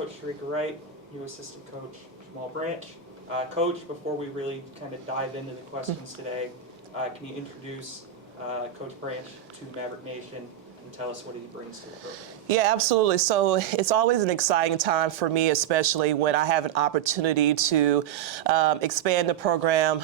Coach Shereka Wright, new assistant coach Jamal Branch. Coach, before we really kind of dive into the questions today, can you introduce Coach Branch to Maverick Nation and tell us what he brings to the program? Yeah, absolutely. So it's always an exciting time for me, especially when I have an opportunity to expand the program,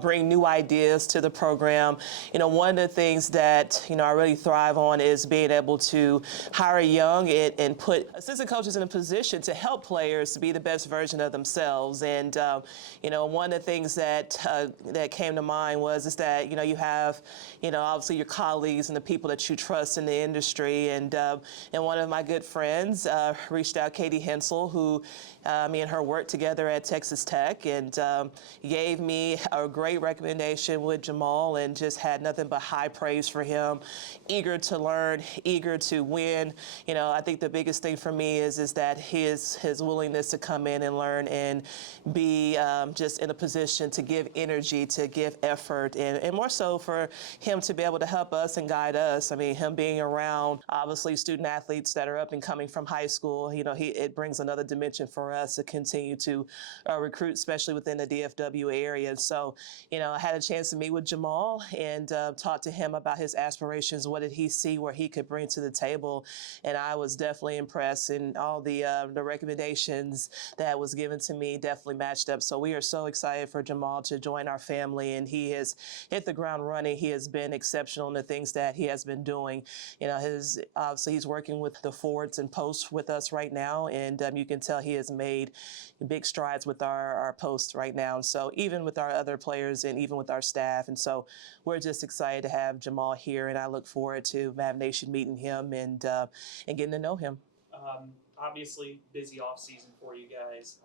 bring new ideas to the program. One of the things that, I really thrive on is being able to hire young and put assistant coaches in a position to help players to be the best version of themselves. And, one of the things that came to mind is that, you have, obviously your colleagues and the people that you trust in the industry. And one of my good friends reached out, Katie Hensel, who me and her worked together at Texas Tech, and gave me a great recommendation with Jamal, and just had nothing but high praise for him. Eager to learn, eager to win. I think the biggest thing for me is that his willingness to come in and learn and be just in a position to give energy, to give effort, and more so for him to be able to help us and guide us. I mean, him being around, obviously, student athletes that are up and coming from high school, it brings another dimension for us to continue to recruit, especially within the DFW area. So, I had a chance to meet with Jamal and talk to him about his aspirations. What did he see where he could bring to the table? And I was definitely impressed, and all the recommendations that was given to me definitely matched up. So we are so excited for Jamal to join our family, and he has hit the ground running. He has been exceptional in the things that he has been doing. Obviously he's working with the forwards and posts with us right now, and you can tell he has made big strides with our posts right now. So even with our other players and even with our staff, and so we're just excited to have Jamal here, and I look forward to Mav Nation meeting him and getting to know him. Obviously, busy off season for you guys.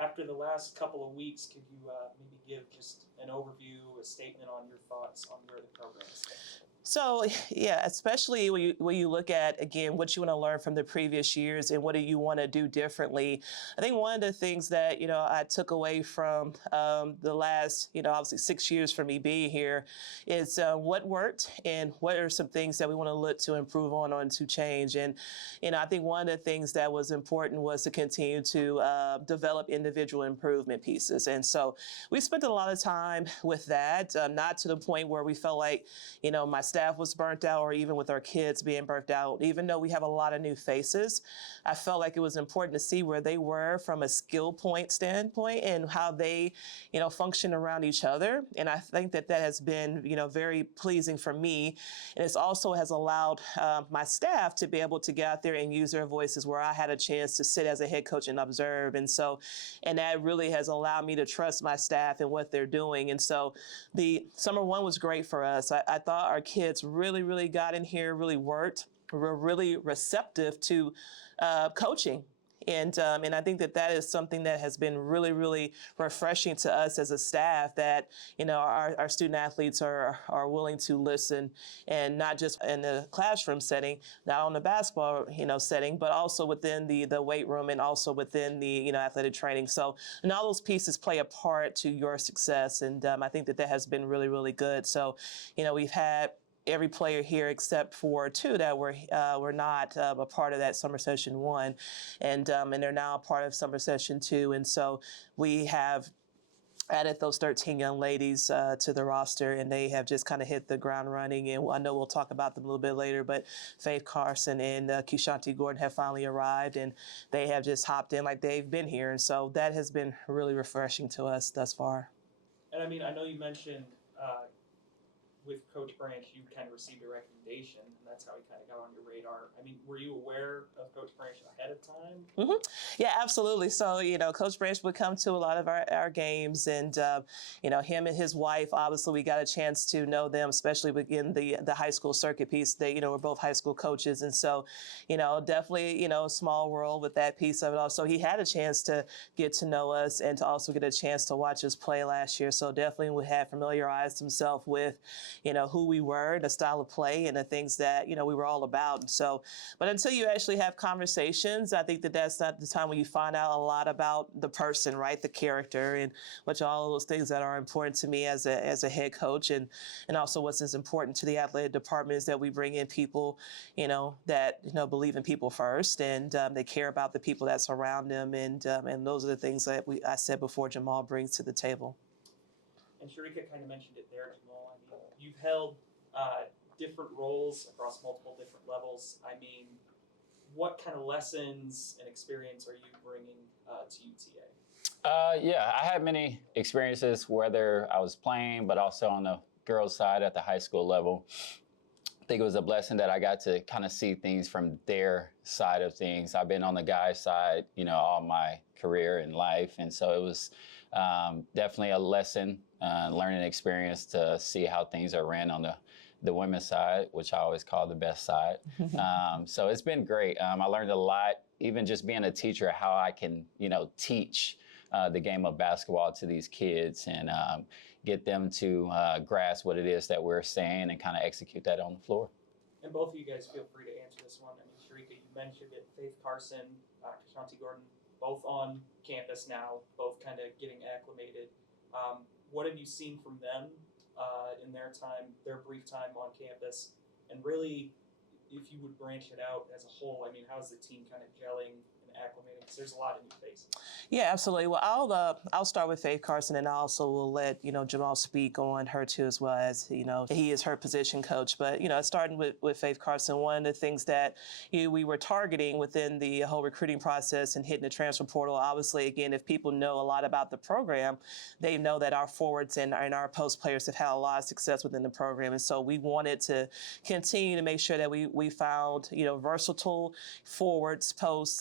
After the last couple of weeks, could you maybe give just an overview, a statement on your thoughts on where the program is headed? So, yeah, especially when you look at, again, what you want to learn from the previous years and what do you want to do differently. I think one of the things that, I took away from the last, obviously 6 years for me being here is what worked and what are some things that we want to look to improve on to change. And, I think one of the things that was important was to continue to develop individual improvement pieces. And so we spent a lot of time with that, not to the point where we felt like, my staff was burnt out, or even with our kids being burnt out. Even though we have a lot of new faces, I felt like it was important to see where they were from a skill point standpoint and how they, function around each other. And I think that has been, very pleasing for me. And it also has allowed my staff to be able to get out there and use their voices, where I had a chance to sit as a head coach and observe. And that really has allowed me to trust my staff and what they're doing. And so the summer one was great for us. I thought our kids really, really got in here, really worked, were really receptive to coaching. And I think that is something that has been really, really refreshing to us as a staff, that, our student athletes are willing to listen, and not just in the classroom setting, not on the basketball, setting, but also within the weight room and also within the, athletic training. So, and all those pieces play a part to your success. And I think that has been really, really good. So, we've had every player here except for two that were not a part of that summer session one, and they're now a part of summer session two. And so we have added those 13 young ladies to the roster, and they have just kind of hit the ground running. And I know we'll talk about them a little bit later, but Faith Carson and Keyshanti Gordon have finally arrived, and they have just hopped in like they've been here. And so that has been really refreshing to us thus far. And I know you mentioned with Coach Branch, you kind of received a recommendation, and that's how he kind of got on your radar. Were you aware of Coach Branch ahead of time? Mm-hmm. Yeah, absolutely. So, Coach Branch would come to a lot of our games, and, him and his wife, obviously we got a chance to know them, especially within the high school circuit piece. They, were both high school coaches. And so, definitely, a small world with that piece of it. Also, he had a chance to get to know us and to also get a chance to watch us play last year. So definitely we had familiarized himself with, who we were, the style of play, and the things that, we were all about. And so, but until you actually have conversations, I think that that's not the time when you find out a lot about the person, right? The character, and which all of those things that are important to me as a head coach, and also what's as important to the athletic department is that we bring in people, that believe in people first, and they care about the people that surround them, and those are the things that I said before Jamal brings to the table. And Shereka kind of mentioned it there, Jamal. I mean, you've held different roles across multiple different levels. I mean, what kind of lessons and experience are you bringing to UTA? Yeah, I had many experiences, whether I was playing, but also on the girls' side at the high school level. I think it was a blessing that I got to kind of see things from their side of things. I've been on the guys' side, all my career and life. And so it was definitely a lesson, learning experience to see how things are ran on the women's side, which I always call the best side. So it's been great. I learned a lot, even just being a teacher, how I can, teach the game of basketball to these kids and get them to grasp what it is that we're saying and kind of execute that on the floor. And both of you guys feel free to answer this one. I mean, Shereka, you mentioned it, Faith Carson, Kashanti Gordon, both on campus now, both kind of getting acclimated. What have you seen from them in their brief time on campus? And really, if you would branch it out as a whole, I mean, how's the team kind of gelling and acclimating? Because there's a lot of new faces. Yeah, absolutely. Well, I'll start with Faith Carson, and I also will let Jamal speak on her too, as well as he is her position coach. But starting with Faith Carson, one of the things that we were targeting within the whole recruiting process and hitting the transfer portal. Obviously, again, if people know a lot about the program, they know that our forwards and our post players have had a lot of success within the program, and so we wanted to continue to make sure that we found versatile forwards, post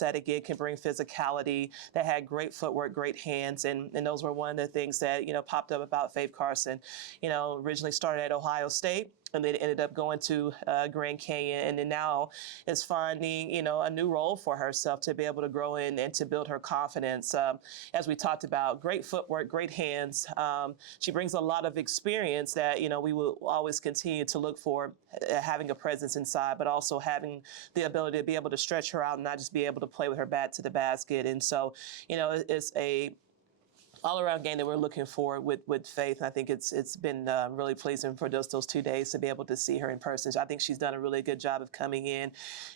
that again can bring physicality, that had great footwork, great hands, and those were one of the things that popped up about Faith Carson. Originally started at Ohio State, and then ended up going to Grand Canyon, and then now is finding a new role for herself to be able to grow in and to build her confidence. As we talked about, great footwork, great hands. She brings a lot of experience that we will always continue to look for, having a presence inside, but also having the ability to be able to stretch her out and not just be able to play with her bat to the basket. And so it's a all-around game that we're looking for with Faith. And I think it's been really pleasing for those 2 days to be able to see her in person. So I think she's done a really good job of coming in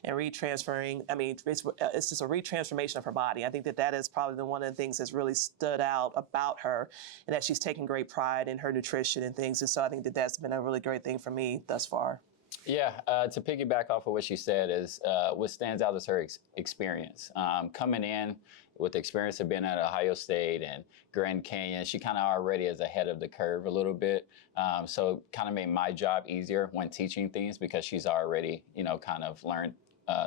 and retransferring. I mean, it's just a retransformation of her body. I think that is probably one of the things that's really stood out about her, and that she's taken great pride in her nutrition and things. And so I think that's been a really great thing for me thus far. Yeah, to piggyback off of what she said is what stands out is her experience. Coming in with the experience of being at Ohio State and Grand Canyon, she kind of already is ahead of the curve a little bit. So it kind of made my job easier when teaching things because she's already, kind of learned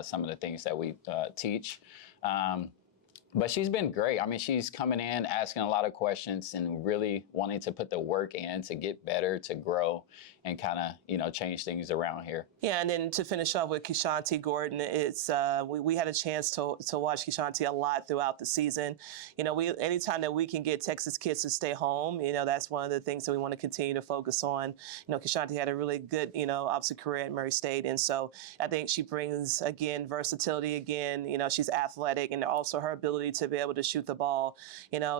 some of the things that we teach. But she's been great. I mean, she's coming in, asking a lot of questions and really wanting to put the work in to get better, to grow, and kind of, change things around here. Yeah, and then to finish off with Kashanti Gordon, it's we had a chance to watch Kashanti a lot throughout the season. Anytime that we can get Texas kids to stay home, that's one of the things that we want to continue to focus on. Kashanti had a really good, obviously career at Murray State, and so I think she brings, again, versatility again. She's athletic, and also her ability to be able to shoot the ball.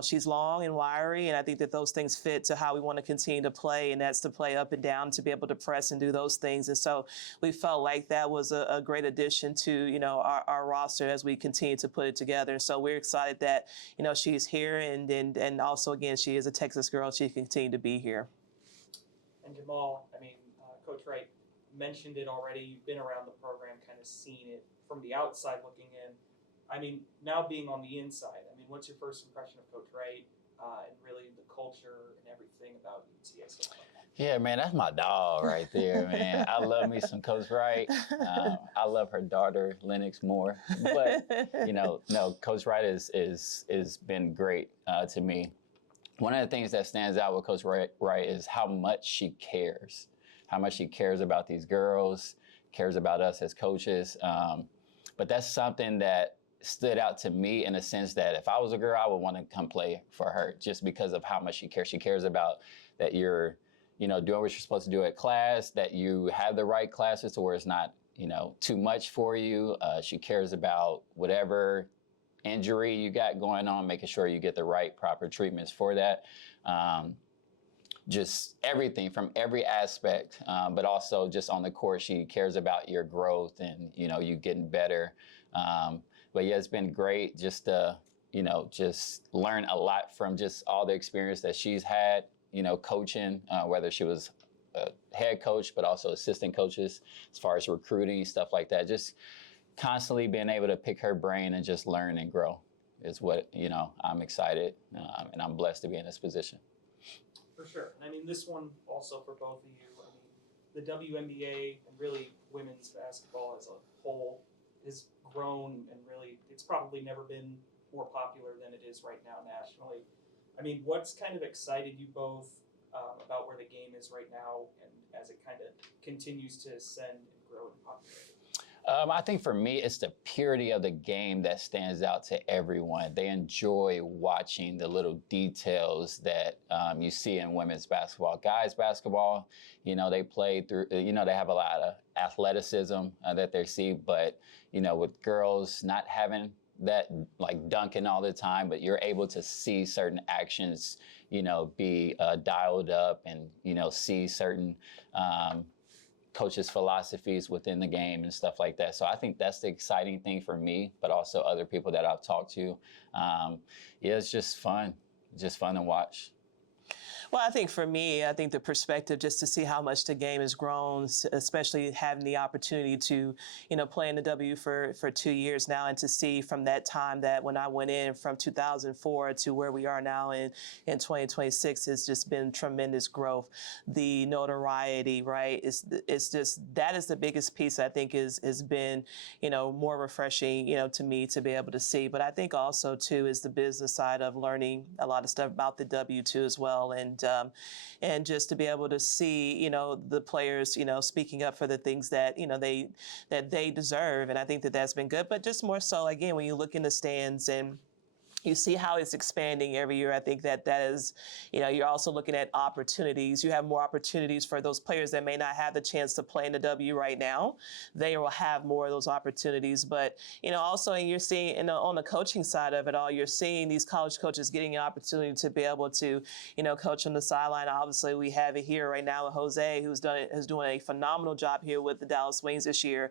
She's long and wiry, and I think that those things fit to how we want to continue to play, and that's to play up and down, to be able to press and do those things. And so we felt like that was a great addition to, our roster as we continue to put it together. And so we're excited that, she's here, and also, again, she is a Texas girl. She can continue to be here. And Jamal, I mean, Coach Wright mentioned it already. You've been around the program, kind of seen it from the outside looking in. I mean, now being on the inside, I mean, what's your first impression of Coach Wright and really the culture and everything about UTA so far? Yeah, man, that's my dog right there, man. I love me some Coach Wright. I love her daughter, Lennox, more. But, no, Coach Wright is been great to me. One of the things that stands out with Coach Wright is how much she cares about these girls, cares about us as coaches. But that's something that stood out to me in a sense that if I was a girl, I would want to come play for her just because of how much she cares. She cares about that you're doing what you're supposed to do at class, that you have the right classes to where it's not, too much for you. She cares about whatever injury you got going on, making sure you get the right proper treatments for that. Just everything from every aspect, but also just on the court, she cares about your growth and, you getting better. But yeah, it's been great just to, just learn a lot from just all the experience that she's had, coaching, whether she was a head coach, but also assistant coaches as far as recruiting, stuff like that. Just constantly being able to pick her brain and just learn and grow is what, I'm excited and I'm blessed to be in this position. For sure. And I mean, this one also for both of you. I mean, the WNBA and really women's basketball as a whole has grown, and really it's probably never been more popular than it is right now nationally. I mean, what's kind of excited you both about where the game is right now and as it kind of continues to ascend and grow in popularity? I think for me, it's the purity of the game that stands out to everyone. They enjoy watching the little details that you see in women's basketball. Guys basketball, they play through, they have a lot of athleticism that they see, but, with girls not having that like dunking all the time, but you're able to see certain actions, be dialed up and, see certain coaches' philosophies within the game and stuff like that. So I think that's the exciting thing for me, but also other people that I've talked to. It's just fun to watch. Well, I think for me, I think the perspective just to see how much the game has grown, especially having the opportunity to, play in the W for 2 years now, and to see from that time that when I went in from 2004 to where we are now in 2026 has just been tremendous growth. The notoriety, right? It's just, that is the biggest piece I think has been, more refreshing, to me to be able to see. But I think also too is the business side of learning a lot of stuff about the W too as well. And just to be able to see, the players, speaking up for the things that, they deserve. And I think that that's been good. But just more so, again, when you look in the stands and you see how it's expanding every year. I think that is, you're also looking at opportunities. You have more opportunities for those players that may not have the chance to play in the W right now. They will have more of those opportunities. But, also, and you're seeing on the coaching side of it all, you're seeing these college coaches getting an opportunity to be able to, coach on the sideline. Obviously, we have it here right now with Jose, who's doing a phenomenal job here with the Dallas Wings this year.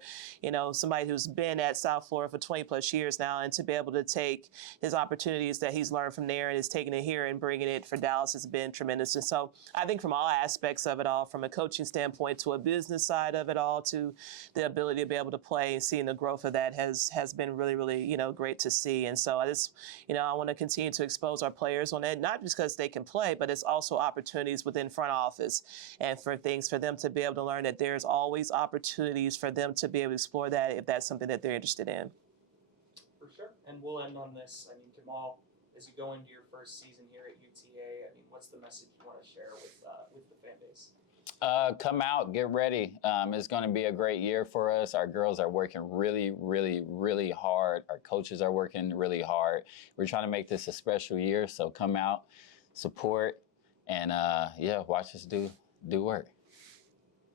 Somebody who's been at South Florida for 20 plus years now, and to be able to take his opportunities that he's learned from there and is taking it here and bringing it for Dallas has been tremendous. And so I think from all aspects of it all, from a coaching standpoint to a business side of it all, to the ability to be able to play and seeing the growth of that has been really, really, great to see. And so I just, I want to continue to expose our players on it, not just because they can play, but it's also opportunities within front office and for things for them to be able to learn that there's always opportunities for them to be able to explore that if that's something that they're interested in. For sure. And we'll end on this. I mean, Jamal, as you go into your first season here at UTA, I mean, what's the message you want to share with the fan base? Come out, get ready. It's going to be a great year for us. Our girls are working really, really, really hard. Our coaches are working really hard. We're trying to make this a special year, so come out, support, and watch us do work.